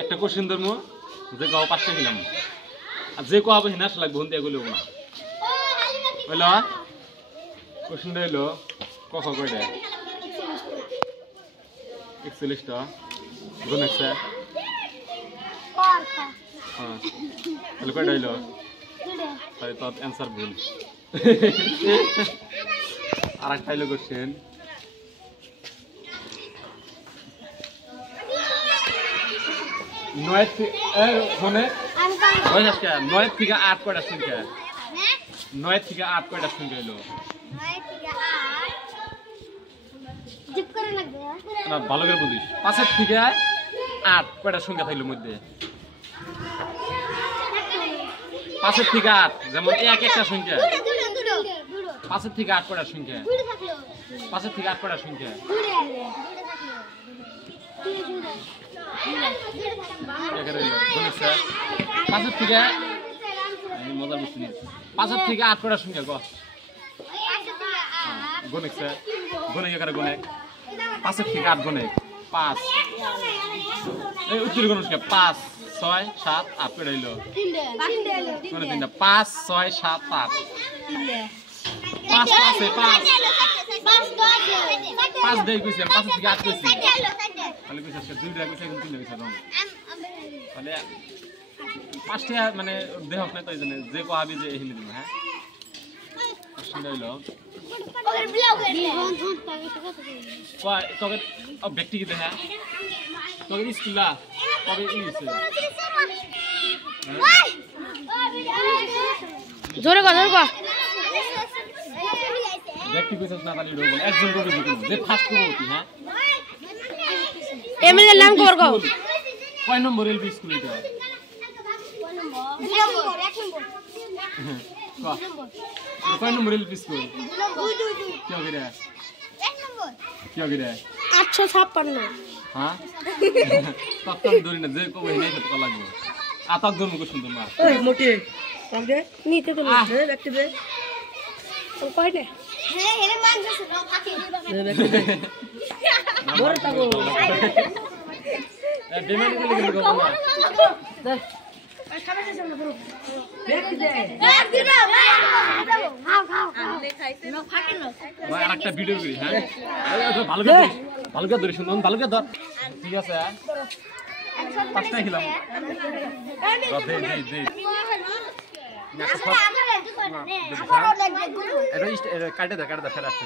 একটা কোশ্চেন ধরবো যে গাও 5টা খেলাম আর যে কো হবে হিনাস লাগবে হন দিয়ে গেলেও না হইলো কোশ্চেনটা হইলো ক খ কয়টা 41টা গুণ আছে হ্যাঁ তাহলে কয়টা হইলো তাহলে তো অ্যান্সার ভুল আর একটা হইলো কোশ্চেন নয় মানে 9 থেকে 8 কয়টা সংখ্যা 9 থেকে 8 কয়টা সংখ্যা হইলো না ভালো করে বুঝিস 5 থেকে 8 কয়টা সংখ্যা থাকলো মধ্যে 5 থেকে 8 যেমন এক একটা সংখ্যা 5 থেকে 8 কয়টা সংখ্যা 5 থেকে 8 কয়টা সংখ্যা পাঁচের থেকে মজা বুঝছি 5 থেকে 8 কয়টা সংখ্যা গণিক স্যার গণিক একারে গণিক 5 থেকে 8 গণিক 5 এই উত্তর গণিক 5 6 7 8 কয়টা হইলো 5 6 7 8 5 আছে 5 দেই কইছেন 5 থেকে 8 কইছেন তাহলে কইছেন দুইটা কইছেন এখন তিনটা কইছেন তাহলে 5টা মানে দেহক না তাই জানে যে কোহাবি যে হিলি দিন হ্যাঁ শুনে হইলো কয় তোকে ব্যক্তি কি দেখা তোকে স্কুলা কবে ইংলিশে জোরে কথা ব্যক্তি কইছস না তালি রোবল একজন কবি যে ফার্স্ট কবি হ্যাঁ এমএলএ নাম কর গো কয় নম্বর এলবি স্কুল এটা কয় নম্বর এলবি স্কুল কি হবে রে 1 নম্বর কি হবে রে 856 হ্যাঁ তখন ধরি না যে কবি নাই তো লাগবে আতাক ধর্ম কো সুন্দর মা ওই মোটি কামদে নিতে তো ব্যক্তি দে তো কই না হ্যাঁ হেরে মান যাচ্ছে না ফাঁকি ব্যক্তি দে বড় টাগো এ ডিমান্ড করে গেল গো না দে খাবার সামনে পুরো ব্যক্তি দে ব্যক্তি দে খাও খাও আনলে খাইছে না ফাঁকি না ভাই আরেকটা ভিডিও করি হ্যাঁ ভালো করে ধরে শুনুন ভালো করে ধর ঠিক আছে 5টা খেলাম দে এটা কাটে দে ফের আসছে